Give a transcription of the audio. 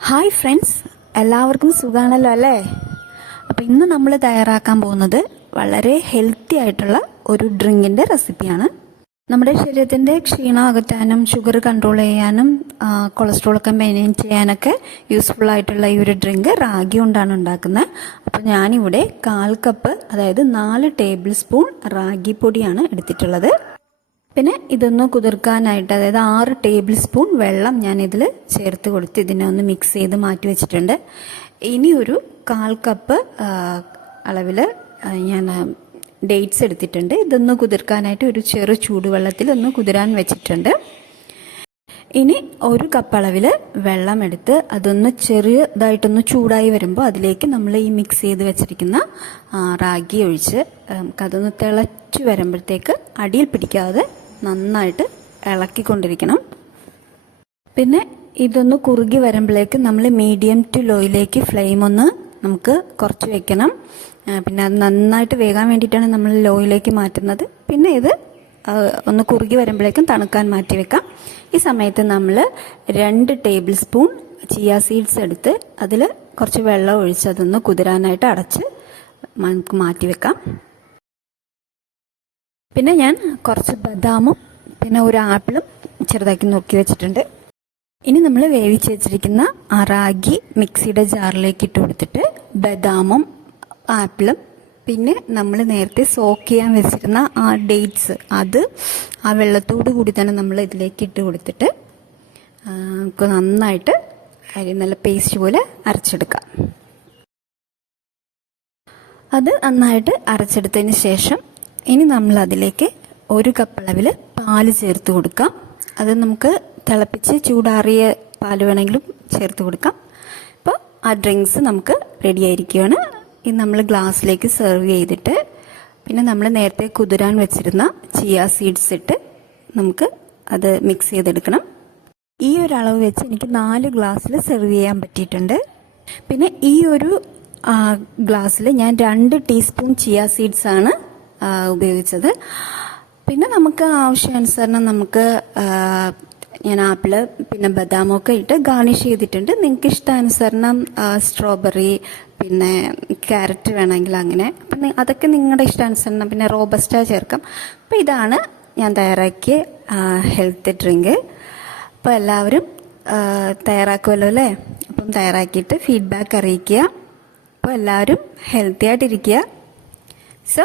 Hi friends എല്ലാവർക്കും സുഖാണല്ലോ അല്ലേ? അപ്പോൾ ഇന്ന് നമ്മൾ തയ്യാറാക്കാൻ പോകുന്നത് വളരെ ഹെൽത്തി ആയിട്ടുള്ള ഒരു ഡ്രിങ്കിന്റെ റെസിപ്പിയാണ്. നമ്മുടെ ശരീരത്തിന്റെ ക്ഷീണം അകറ്റാനും ഷുഗർ കൺട്രോൾ ചെയ്യാനും കൊളസ്ട്രോൾ ഒക്കെ മെയിന്റെയിൻ ചെയ്യാനൊക്കെ യൂസ്ഫുൾ ആയിട്ടുള്ള ഈ ഒരു ഡ്രിങ്ക് റാഗി കൊണ്ടാണ് ഉണ്ടാക്കുന്നത്. അപ്പോൾ ഞാനിവിടെ കാൽ കപ്പ് അതായത് നാല് ടേബിൾ സ്പൂൺ റാഗി പൊടിയാണ് എടുത്തിട്ടുള്ളത്. പിന്നെ ഇതൊന്ന് കുതിർക്കാനായിട്ട് അതായത് ആറ് ടേബിൾ സ്പൂൺ വെള്ളം ഞാൻ ഇതിൽ ചേർത്ത് കൊടുത്ത്. ഇതിനെ ഒന്ന് മിക്സ് ചെയ്ത് മാറ്റി വെച്ചിട്ടുണ്ട്. ഇനി ഒരു കാൽ കപ്പ് അളവിൽ ഞാൻ ഡേറ്റ്സ് എടുത്തിട്ടുണ്ട്. ഇതൊന്ന് കുതിർക്കാനായിട്ട് ഒരു ചെറു ചൂടുവെള്ളത്തിൽ ഒന്ന് കുതിരാൻ വെച്ചിട്ടുണ്ട്. ഇനി ഒരു കപ്പ് അളവിൽ വെള്ളം എടുത്ത് അതൊന്ന് ചെറിയതായിട്ടൊന്ന് ചൂടായി വരുമ്പോൾ അതിലേക്ക് നമ്മൾ ഈ മിക്സ് ചെയ്ത് വെച്ചിരിക്കുന്ന റാഗി ഒഴിച്ച് നമുക്കതൊന്ന് തിളച്ചു വരുമ്പോഴത്തേക്ക് അടിയിൽ പിടിക്കാതെ നന്നായിട്ട് ഇളക്കിക്കൊണ്ടിരിക്കണം. പിന്നെ ഇതൊന്ന് കുറുകി വരുമ്പോഴേക്ക് നമ്മൾ മീഡിയം ടു ലോയിലേക്ക് ഫ്ലെയിം ഒന്ന് നമുക്ക് കുറച്ച് വെക്കണം. പിന്നെ അത് നന്നായിട്ട് വേകാൻ വേണ്ടിയിട്ടാണ് നമ്മൾ ലോയിലേക്ക് മാറ്റുന്നത്. പിന്നെ ഇത് ഒന്ന് കുറുകി വരുമ്പോഴേക്കും തണുക്കാൻ മാറ്റി വെക്കാം. ഈ സമയത്ത് നമ്മൾ രണ്ട് ടേബിൾ സ്പൂൺ ചിയ സീഡ്സ് എടുത്ത് അതിൽ കുറച്ച് വെള്ളം ഒഴിച്ച് അതൊന്ന് കുതിരാനായിട്ട് അടച്ച് നമുക്ക് മാറ്റി വെക്കാം. പിന്നെ ഞാൻ കുറച്ച് ബദാമും പിന്നെ ഒരു ആപ്പിളും ചെറുതാക്കി നോക്കി വെച്ചിട്ടുണ്ട്. ഇനി നമ്മൾ വേവിച്ച് വെച്ചിരിക്കുന്ന ആ റാഗി മിക്സിയുടെ ജാറിലേക്ക് ഇട്ട് കൊടുത്തിട്ട് ബദാമും ആപ്പിളും പിന്നെ നമ്മൾ നേരത്തെ സോക്ക് ചെയ്യാൻ വെച്ചിരുന്ന ആ ഡേറ്റ്സ് അത് ആ വെള്ളത്തോട് കൂടി തന്നെ നമ്മൾ ഇതിലേക്ക് ഇട്ട് കൊടുത്തിട്ട് നമുക്ക് നന്നായിട്ട് അരി നല്ല പേസ്റ്റ് പോലെ അരച്ചെടുക്കാം. അത് നന്നായിട്ട് അരച്ചെടുത്തതിന് ശേഷം ഇനി നമ്മൾ അതിലേക്ക് ഒരു കപ്പ് അളവിൽ പാൽ ചേർത്ത് കൊടുക്കാം. അത് നമുക്ക് തിളപ്പിച്ച് ചൂടാറിയ പാൽ വേണമെങ്കിലും ചേർത്ത് കൊടുക്കാം. അപ്പോൾ ആ ഡ്രിങ്ക്സ് നമുക്ക് റെഡി ആയിരിക്കുകയാണ്. ഇത് നമ്മൾ ഗ്ലാസ്സിലേക്ക് സെർവ് ചെയ്തിട്ട് പിന്നെ നമ്മൾ നേരത്തെ കുതിരാൻ വെച്ചിരുന്ന ചിയ സീഡ്സ് ഇട്ട് നമുക്ക് അത് മിക്സ് ചെയ്തെടുക്കണം. ഈ ഒരു അളവ് വെച്ച് എനിക്ക് നാല് ഗ്ലാസ്സിൽ സെർവ് ചെയ്യാൻ പറ്റിയിട്ടുണ്ട്. പിന്നെ ഈ ഒരു ഗ്ലാസ്സിൽ ഞാൻ രണ്ട് ടീസ്പൂൺ ചിയ സീഡ്സ് ആണ് ഉപയോഗിച്ചത്. പിന്നെ നമുക്ക് ആവശ്യാനുസരണം നമുക്ക് ഞാൻ ആപ്പിൾ പിന്നെ ബദാമൊക്കെ ഇട്ട് ഗാർണിഷ് ചെയ്തിട്ടുണ്ട്. നിങ്ങൾക്ക് ഇഷ്ടാനുസരണം സ്ട്രോബെറി പിന്നെ ക്യാരറ്റ് വേണമെങ്കിൽ അങ്ങനെ. അപ്പം അതൊക്കെ നിങ്ങളുടെ ഇഷ്ടാനുസരണം പിന്നെ റോബസ്റ്റ ചേർക്കാം. അപ്പം ഇതാണ് ഞാൻ തയ്യാറാക്കിയ ഹെൽത്ത് ഡ്രിങ്ക്. അപ്പോൾ എല്ലാവരും തയ്യാറാക്കുമല്ലോ അല്ലേ? അപ്പം തയ്യാറാക്കിയിട്ട് ഫീഡ്ബാക്ക് അറിയിക്കുക. അപ്പോൾ എല്ലാവരും ഹെൽത്തി ആയിട്ടിരിക്കുക. So